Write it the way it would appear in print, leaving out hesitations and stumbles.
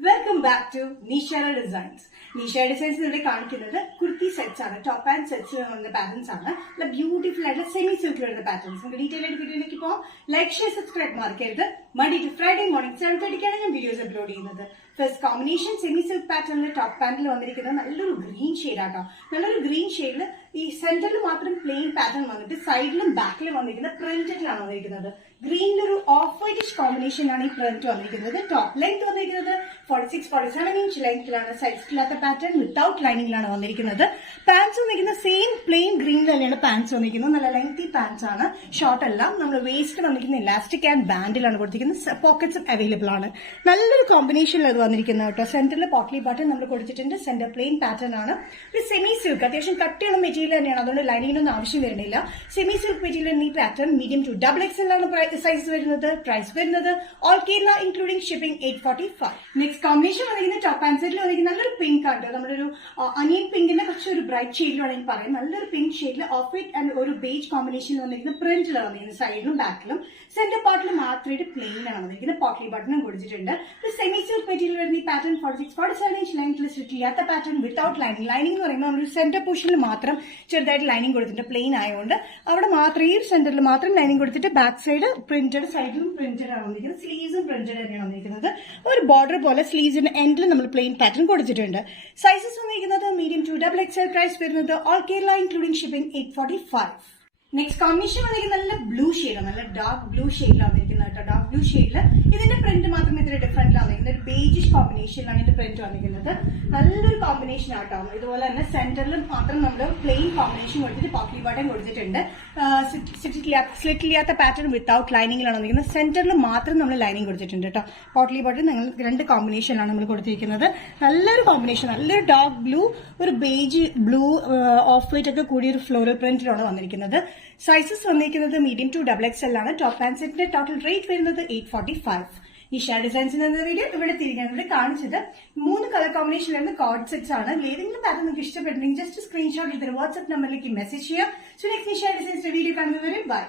Welcome back to Nishara designs. Nishara designs ഇവിടെ കാണിക്കുന്നത് kurti sets ആണ്. ടോപ്പ് ആൻഡ് സെറ്റ്സിൽ വരുന്ന പാറ്റേൺസ് ആണ്. നല്ല ബ്യൂട്ടിഫുൾ ആയിട്ടുള്ള സെമി സിൽക്കിൽ വരുന്ന പാറ്റേൺസ്. നമുക്ക് ഡീറ്റെയിൽ ആയിട്ട് വീഡിയോയിലേക്ക് പോകാം. ലൈക്ക്, ഷെയർ, സബ്സ്ക്രൈബ് മറക്കരുത്. മൺഡേ ടു ഫ്രൈഡേ മോർണിംഗ് 7:30 ഞാൻ വീഡിയോസ് അപ്ലോഡ് ചെയ്യുന്നത്. ഫസ്റ്റ് കോമ്പിനേഷൻ സെമി സിൽക്ക് പാറ്റേണിൽ ടോപ്പ് പാന്റിൽ വന്നിരിക്കുന്നത് നല്ലൊരു ഗ്രീൻ ഷെയ്ഡ് ആട്ടോ. നല്ലൊരു ഗ്രീൻ ഷെയ്ഡിൽ ഈ സെന്ററിൽ മാത്രം പ്ലെയിൻ പാറ്റേൺ വന്നിട്ട് സൈഡിലും ബാക്കിലും വന്നിരിക്കുന്നത് പ്രിന്റഡിലാണ് വന്നിരിക്കുന്നത്. ഗ്രീനിലൊരു ഓഫ് വൈറ്റിഷ് കോമ്പിനേഷനാണ് ഈ പ്രിന്റ് വന്നിരിക്കുന്നത്. ടോപ്പ് ലെങ്ത് വന്നിരിക്കുന്നത് 46-47 ഇഞ്ച് ലെങ്ത്തിലാണ്. സൈസ് ഇല്ലാത്ത പാറ്റേൺ വിത്തൌട്ട് ലൈനിങ്ങിലാണ് വന്നിരിക്കുന്നത്. പാൻസ് വന്നിരിക്കുന്നത് സെയിം പ്ലെയിൻ ഗ്രീനിൽ തന്നെയാണ് പാൻസ് വന്നിരിക്കുന്നത്. നല്ല ലെങ്തി പാൻസ് ആണ്, ഷോർട്ട് അല്ല. നമ്മൾ വേസ്റ്റ് വന്നിരിക്കുന്ന ഇലാസ്റ്റിക് ആൻഡ് ബാൻഡിലാണ് കൊടുത്തിരിക്കുന്നത്. പോക്കറ്റ്സും അവൈലബിൾ ആണ്. നല്ലൊരു കോമ്പിനേഷനിൽ അത് വന്നിരിക്കുന്നത് കേട്ടോ. സെന്ററിൽ പോട്ട്ലി ബട്ടൺ നമ്മൾ കൊടുത്തിട്ടുണ്ട്. സെന്റർ പ്ലെയിൻ പാറ്റേൺ ആണ്. ഒരു സെമി സിൽക്ക്, അത്യാവശ്യം കട്ടിയുള്ള മെറ്റീരിയൽ തന്നെയാണ്, അതുകൊണ്ട് ലൈനിങ്ങിനൊന്നും ആവശ്യം വരുന്നില്ല. സെമി സിൽക്ക് മെറ്റീരിയൽ ഈ പാറ്റേൺ മീഡിയം ടു XXL ആണ് സൈസ് വരുന്നത്. പ്രൈസ് വരുന്നത് all Kerala including shipping 845. Next combination വന്നിരിക്കുന്നത് ടോപ്പ് ആൻഡ് സെറ്റിൽ വന്നിരിക്കുന്ന നല്ലൊരു പിങ്ക് ആണ്. നമ്മളൊരു അനിയൻ പിങ്കിന്റെ കുറച്ച് ഒരു ബ്രൈറ്റ് ഷെയ്ഡിലാണ് എനിക്ക് പറയാം. നല്ലൊരു പിങ്ക് ഷെയ്ഡിൽ ഓഫ് വൈറ്റ് ആൻഡ് ഒരു ബേജ് കോമ്പിനേഷനിൽ വന്നിരിക്കുന്ന പ്രിന്റിലാണ് വന്നിരിക്കുന്നത്. സൈഡിലും ബാക്കിലും സെന്റർ പാർട്ടിൽ മാത്രമായിട്ട് പ്ലെയിൻ ആണ് വന്നിരിക്കുന്നത്. പോട്ട്ലി ബട്ടണും കൊടുത്തിട്ടുണ്ട്. സെമി സിൽക്ക് മെറ്റീരിയൽ വരുന്ന ഈ പാറ്റേൺ 46-47 ഇഞ്ച് ലെങ്ത്തിൽ സ്റ്റിച്ച് ചെയ്യാത്ത പാറ്റേൺ വിത്തൌട്ട് ലൈനിങ്. ലൈനിങ് എന്ന് പറയുമ്പോൾ നമ്മൾ സെന്റർ പോർഷനിൽ മാത്രം ചെറുതായിട്ട് ലൈനിങ് കൊടുത്തിട്ടുണ്ട്. പ്ലെയിൻ ആയതുകൊണ്ട് അവിടെ മാത്രം ഈ സെന്ററിൽ മാത്രം ലൈനിങ് കൊടുത്തിട്ട് ബാക്ക് സൈഡ് പ്രിന്റഡ്, സൈഡിലും പ്രിന്റഡ് ആണ് വന്നിരിക്കുന്നത്. സ്ലീവ്സും പ്രിന്റഡ് തന്നെയാണ് വന്നിരിക്കുന്നത്. ഒരു ബോർഡർ പോലെ സ്ലീവ്സിന്റെ എൻഡിൽ നമ്മൾ പ്ലെയിൻ പാറ്റേൺ കൊടുത്തിട്ടുണ്ട്. സൈസസ് വന്നിരിക്കുന്നത് മീഡിയം ടു XXL. പ്രൈസ് വരുന്നത് all Kerala including shipping 845. Next combination വന്നിരിക്കുന്നത് നല്ല ബ്ലൂ ഷെയ്ഡാണ്. നല്ല ഡാർക്ക് ബ്ലൂ ഷെയ്ഡിലാണ് വന്നിരിക്കുന്നത് കേട്ടോ. ഡാർക്ക് ബ്ലൂ ഷെയ്ഡിൽ ഇതിന്റെ പ്രിന്റ് മാത്രം ഇത്ര ഡിഫറന്റ് ആണ് വന്നിരിക്കുന്നത്. ഒരു ബേജിഷ് കോമ്പിനേഷനിലാണ് ഇതിന്റെ പ്രിന്റ് വന്നിരിക്കുന്നത്. നല്ലൊരു കോമ്പിനേഷൻ ആട്ടോ. ഇതുപോലെ തന്നെ സെന്ററിൽ മാത്രം നമ്മൾ പ്ലെയിൻ കോമ്പിനേഷൻ കൊടുത്തിട്ട് പോട്ട്ലി ബട്ടൺ കൊടുത്തിട്ടുണ്ട്. സ്ലിറ്റ് ഇല്ലാത്ത പാറ്റേൺ വിത്തൌട്ട് ലൈനിങ്ങിലാണ് വന്നിരിക്കുന്നത്. സെന്ററിൽ മാത്രം നമ്മൾ ലൈനിങ് കൊടുത്തിട്ടുണ്ട് കേട്ടോ. പോട്ട്ലി ബട്ടൺ നിങ്ങൾ രണ്ട് കോമ്പിനേഷനിലാണ് നമ്മൾ കൊടുത്തിരിക്കുന്നത്. നല്ലൊരു കോമ്പിനേഷൻ, നല്ലൊരു ഡാർക്ക് ബ്ലൂ, ഒരു ബേജ് ബ്ലൂ, ഓഫ് വൈറ്റ് ഒക്കെ കൂടിയ ഒരു ഫ്ലോറൽ പ്രിന്റിലാണ് വന്നിരിക്കുന്നത്. സൈസസ് വന്നിരിക്കുന്നത് മീഡിയം ടു XXL ആണ്. ടോപ്പ് ആൻഡ് സെറ്റിന്റെ ടോട്ടൽ റേറ്റ് വരുന്നത് 845. നിഷാ ഡിസൈൻസിന് എന്ന വീഡിയോ ഇവിടെ തിരികെ ഇവിടെ കാണിച്ചത് 3 കളർ കോമ്പിനേഷൻ വരുന്ന കോഡ് സെറ്റ്സ് ആണ്. ഏതെങ്കിലും പാറ്റേൺ നിങ്ങൾക്ക് ഇഷ്ടപ്പെട്ടില്ലെങ്കിൽ ജസ്റ്റ് സ്ക്രീൻഷോട്ട് എടുത്തിട്ട് വാട്സ്ആപ്പ് നമ്പറിലേക്ക് മെസ്സേജ് ചെയ്യാം. സോ നെക്സ്റ്റ് നിഷാ ഡിസൈൻസിന്റെ വീഡിയോ കാണുന്നവരെ ബൈ.